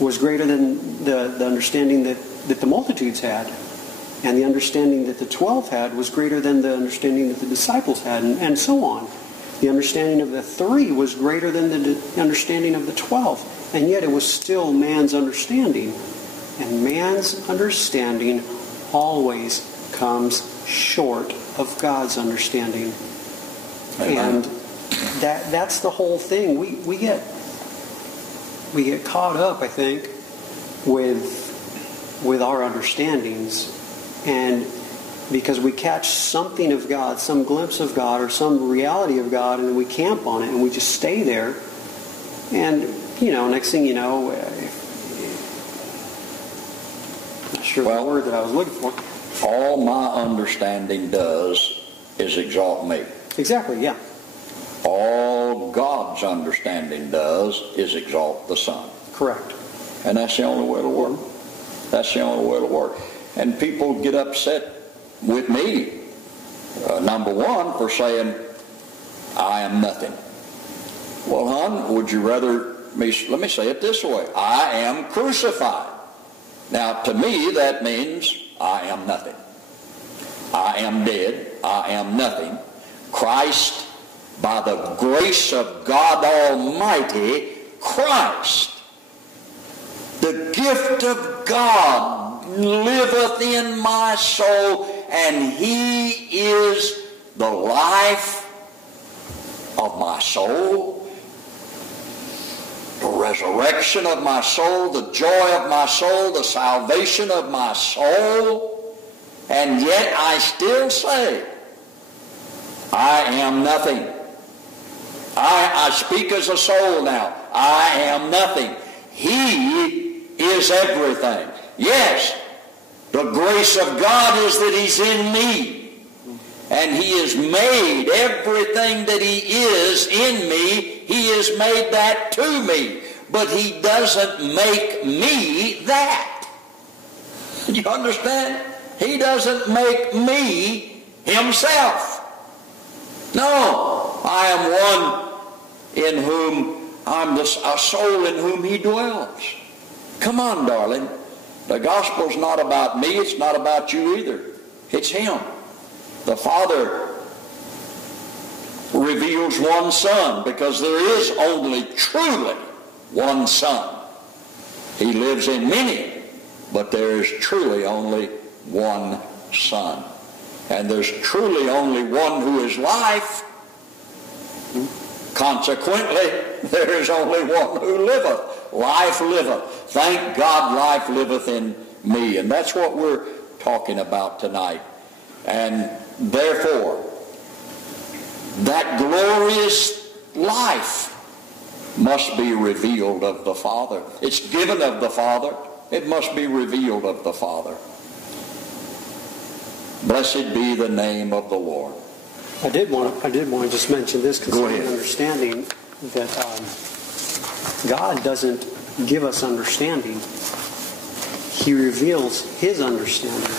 was greater than the understanding that the multitudes had. And the understanding that the 12 had was greater than the understanding that the disciples had, and so on. The understanding of the 3 was greater than the understanding of the 12. And yet it was still man's understanding. And man's understanding always comes short of God's understanding. Amen. And that's the whole thing. We get caught up, I think, with our understandings, and because we catch something of God, some glimpse of God, or some reality of God, and then we camp on it, and we just stay there. And next thing you know, not sure the word that I was looking for. All my understanding does is exalt me. Exactly, yeah. All God's understanding does is exalt the Son. Correct. And that's the only way to work. That's the only way to work. And people get upset with me, number one, for saying, I am nothing. Well, hon, would you rather let me say it this way. I am crucified. Now, to me, that means I am nothing. I am dead. I am nothing. Christ, by the grace of God Almighty, Christ, the gift of God, liveth in my soul, and He is the life of my soul, the resurrection of my soul, the joy of my soul, the salvation of my soul, and yet I still say, I am nothing. I speak as a soul now. I am nothing. He is everything. Yes, The grace of God is that He's in me. And He has made everything that He is in me, He has made that to me. But He doesn't make me that. You understand? He doesn't make me Himself. No, I am one in whom I'm a soul in whom He dwells. Come on, darling. The gospel's not about me. It's not about you either. It's Him. The Father reveals one Son because there is only truly one Son. He lives in many, but there is truly only one Son. And there's truly only one who is life. Consequently, there is only one who liveth. Life liveth. Thank God life liveth in me. And that's what we're talking about tonight. And therefore, that glorious life must be revealed of the Father. It's given of the Father. It must be revealed of the Father. Blessed be the name of the Lord. I did want to just mention this concerning understanding that God doesn't give us understanding. He reveals His understanding.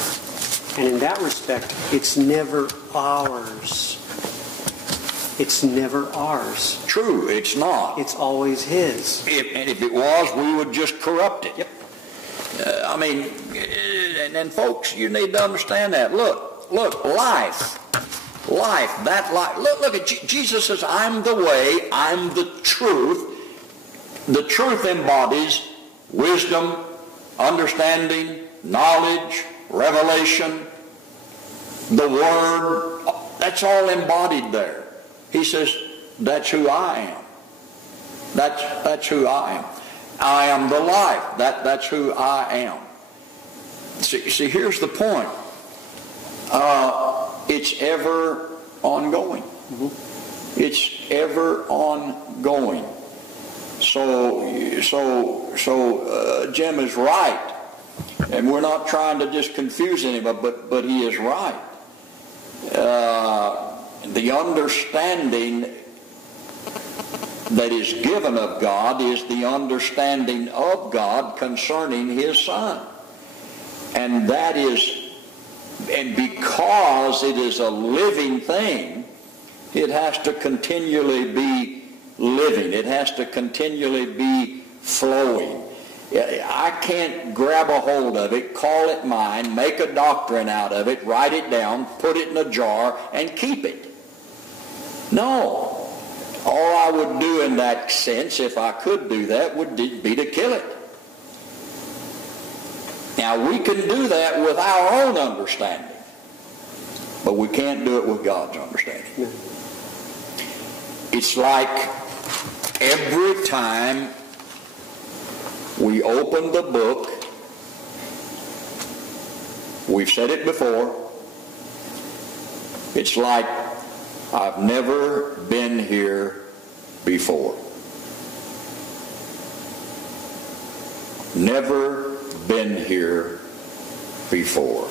And in that respect, it's never ours. It's never ours. True, it's not. It's always His. And if it was, we would just corrupt it. Yep. And folks, you need to understand that. Look, life. That life. Look at Jesus says, I'm the way, I'm the truth. The truth embodies wisdom, understanding, knowledge, revelation, the Word. That's all embodied there. He says, that's who I am. That's who I am. I am the life. That's who I am. See, here's the point. It's ever ongoing. Mm-hmm. It's ever ongoing. So Jim is right. And we're not trying to just confuse anybody, but he is right. The understanding that is given of God is the understanding of God concerning His Son. And that is, and because it is a living thing, it has to continually be living. It has to continually be flowing. I can't grab a hold of it, call it mine, make a doctrine out of it, write it down, put it in a jar, and keep it. No. All I would do in that sense, if I could do that, would be to kill it. Now, we can do that with our own understanding, but we can't do it with God's understanding. It's like every time we open the book, we've said it before, it's like I've never been here before. Never been here before.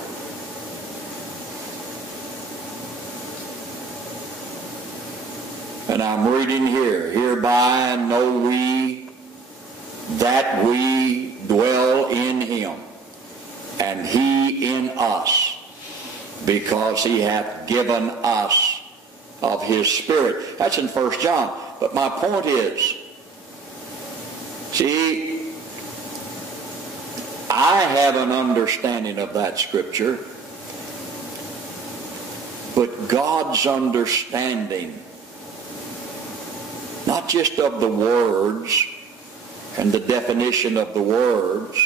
And I'm reading here, hereby know we that we dwell in Him, and He in us, because He hath given us of His Spirit. That's in 1 John. But my point is, see, I have an understanding of that Scripture, but God's understanding, not just of the words and the definition of the words,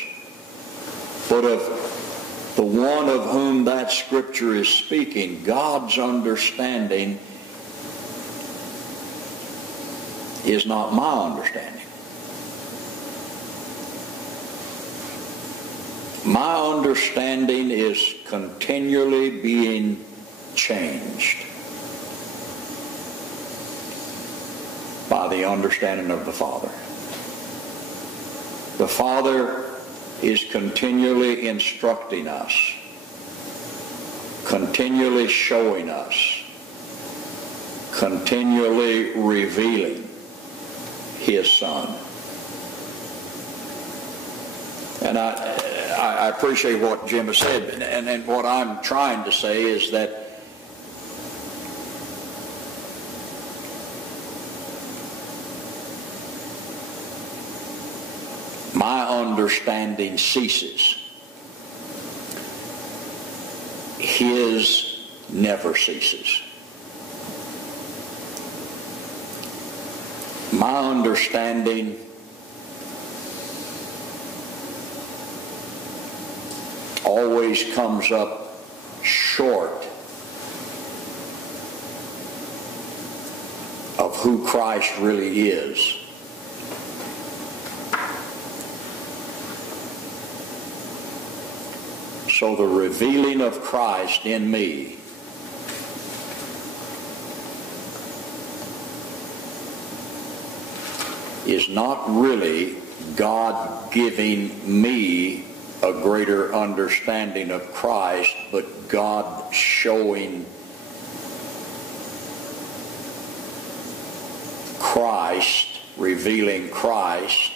but of the one of whom that Scripture is speaking, God's understanding is not my understanding. My understanding is continually being changed by the understanding of the Father. The Father is continually instructing us, continually showing us, continually revealing His Son. And I appreciate what Jim has said, and what I'm trying to say is that my understanding ceases. His never ceases. My understanding always comes up short of who Christ really is. So the revealing of Christ in me is not really God giving me a greater understanding of Christ, but God showing Christ, revealing Christ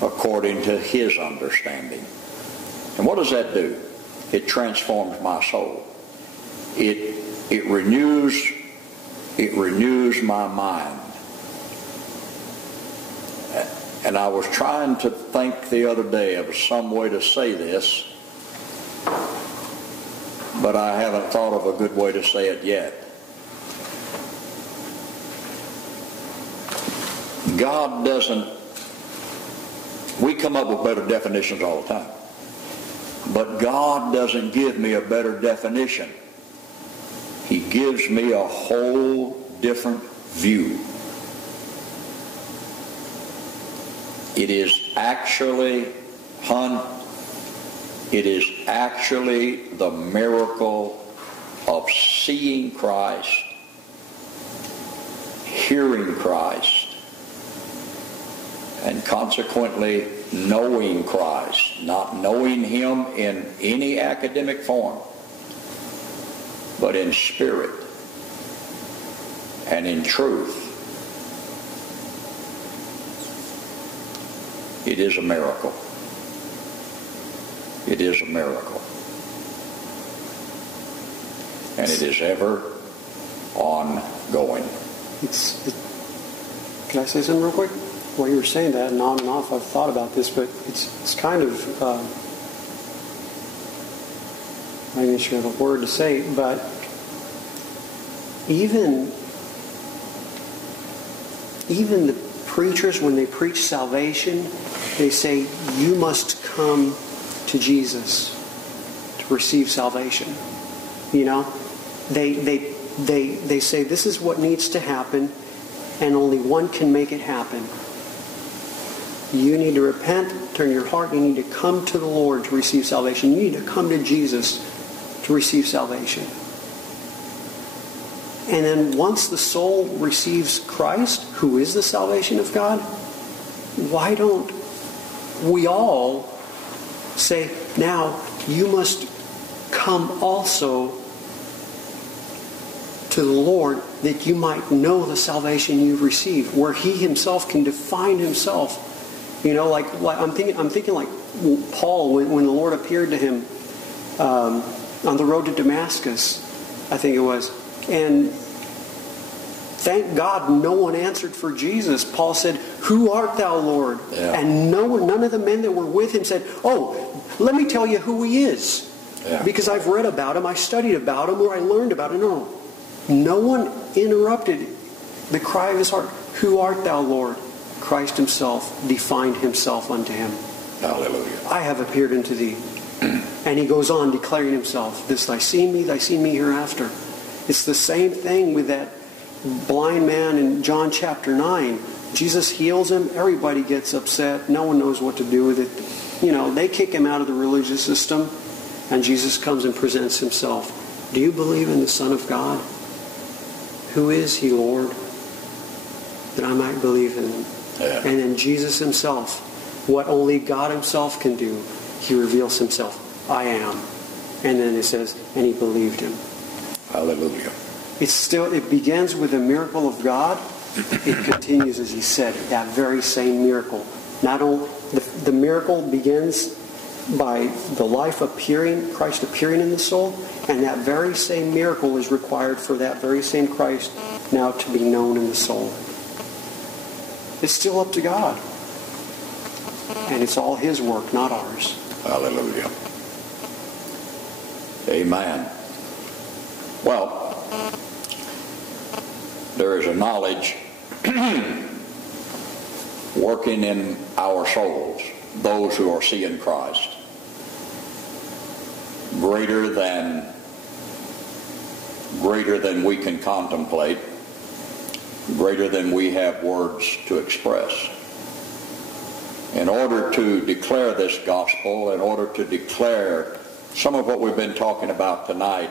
according to His understanding. And what does that do? It transforms my soul. It renews my mind. And I was trying to think the other day of some way to say this, but I haven't thought of a good way to say it yet. God doesn't, we come up with better definitions all the time, but God doesn't give me a better definition. He gives me a whole different view. It is actually the miracle of seeing Christ, hearing Christ, and consequently knowing Christ, not knowing Him in any academic form, but in spirit and in truth. It is a miracle. It is a miracle. And it is ever ongoing. Can I say something real quick? While you were saying that, and on and off, I've thought about this, but it's kind of, I'm not even sure I have a word to say, but even the preachers, when they preach salvation, they say you must come to Jesus to receive salvation. You know, they say this is what needs to happen, and only one can make it happen. You need to repent, turn your heart. You need to come to the Lord to receive salvation. You need to come to Jesus to receive salvation. And then once the soul receives Christ, who is the salvation of God, why don't we all say, now you must come also to the Lord that you might know the salvation you've received, where He Himself can define Himself. You know, like I'm thinking like Paul when the Lord appeared to him on the road to Damascus, I think it was. And thank God no one answered for Jesus. Paul said, "Who art thou, Lord?" Yeah. And none of the men that were with him said, "Oh, let me tell you who He is." Yeah. Because I've read about Him, I studied about Him, or I learned about Him. No one interrupted the cry of his heart. "Who art thou, Lord?" Christ Himself defined Himself unto him. Hallelujah. "I have appeared unto thee." And He goes on declaring Himself, "This thy seen me hereafter." It's the same thing with that blind man in John chapter 9. Jesus heals him. Everybody gets upset. No one knows what to do with it. You know, they kick him out of the religious system. And Jesus comes and presents Himself. "Do you believe in the Son of God? Who is He, Lord? That I might believe in Him." Yeah. And then Jesus Himself what only God himself can do. He reveals himself. I am. And then it says, and he believed him. Hallelujah. It begins with a miracle of God. It continues, as he said, that very same miracle. Not only the miracle begins by the life appearing, Christ appearing in the soul, and that very same miracle is required for that very same Christ now to be known in the soul. It's still up to God. And it's all his work, not ours. Hallelujah. Amen. Well, there is a knowledge working in our souls, those who are seeing Christ, greater than we can contemplate, greater than we have words to express. In order to declare this gospel, in order to declare some of what we've been talking about tonight,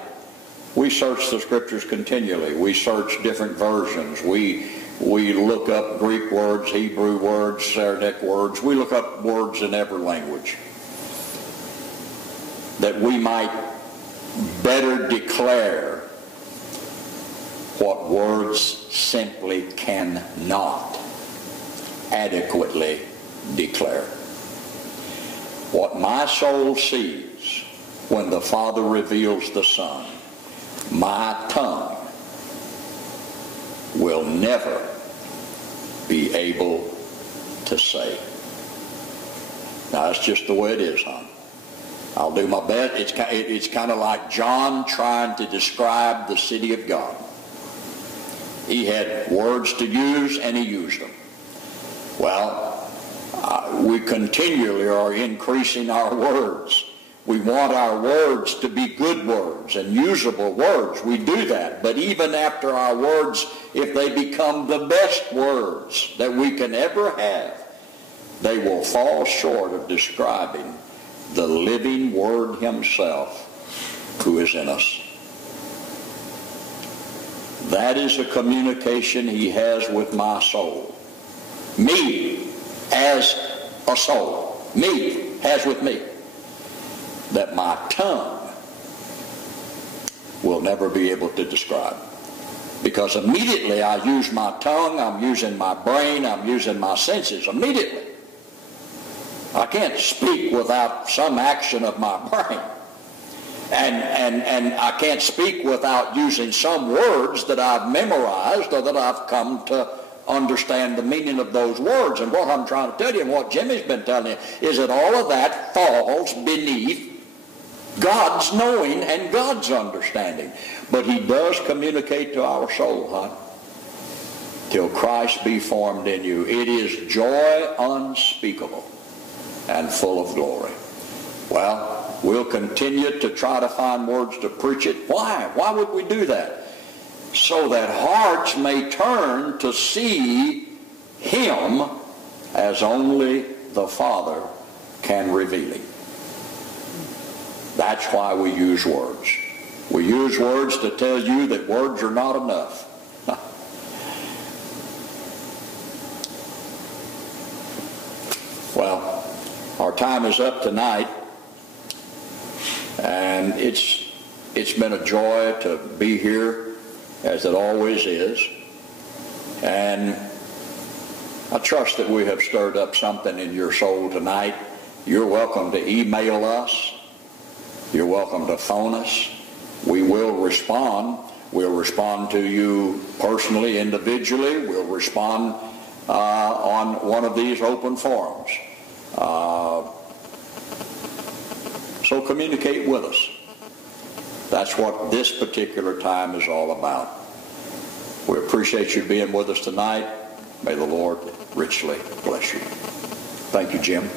we search the scriptures continually. We search different versions. We look up Greek words, Hebrew words, Syriac words. We look up words in every language that we might better declare what words simply cannot adequately declare. What my soul sees when the Father reveals the Son, my tongue will never be able to say. Now, that's just the way it is, hon. I'll do my best. It's kind of like John trying to describe the city of God. He had words to use, and he used them. Well, we continually are increasing our words. We want our words to be good words and usable words. We do that. But even after our words, if they become the best words that we can ever have, they will fall short of describing the living Word himself who is in us. That is a communication he has with my soul. Me as a soul. Me has with me. That my tongue will never be able to describe. Because immediately I use my tongue, I'm using my brain, I'm using my senses. Immediately. I can't speak without some action of my brain. And I can't speak without using some words that I've memorized or that I've come to understand the meaning of those words. And what I'm trying to tell you and what Jimmy's been telling you is that all of that falls beneath God's knowing and God's understanding. But he does communicate to our soul, huh? Till Christ be formed in you. It is joy unspeakable and full of glory. Well, we'll continue to try to find words to preach it. Why? Why would we do that? So that hearts may turn to see him as only the Father can reveal him. That's why we use words. We use words to tell you that words are not enough. Well, our time is up tonight, and it's been a joy to be here, as it always is. And I trust that we have stirred up something in your soul tonight. You're welcome to email us. You're welcome to phone us. We will respond. We'll respond to you personally, individually. We'll respond on one of these open forums. So communicate with us. That's what this particular time is all about. We appreciate you being with us tonight. May the Lord richly bless you. Thank you, Jim.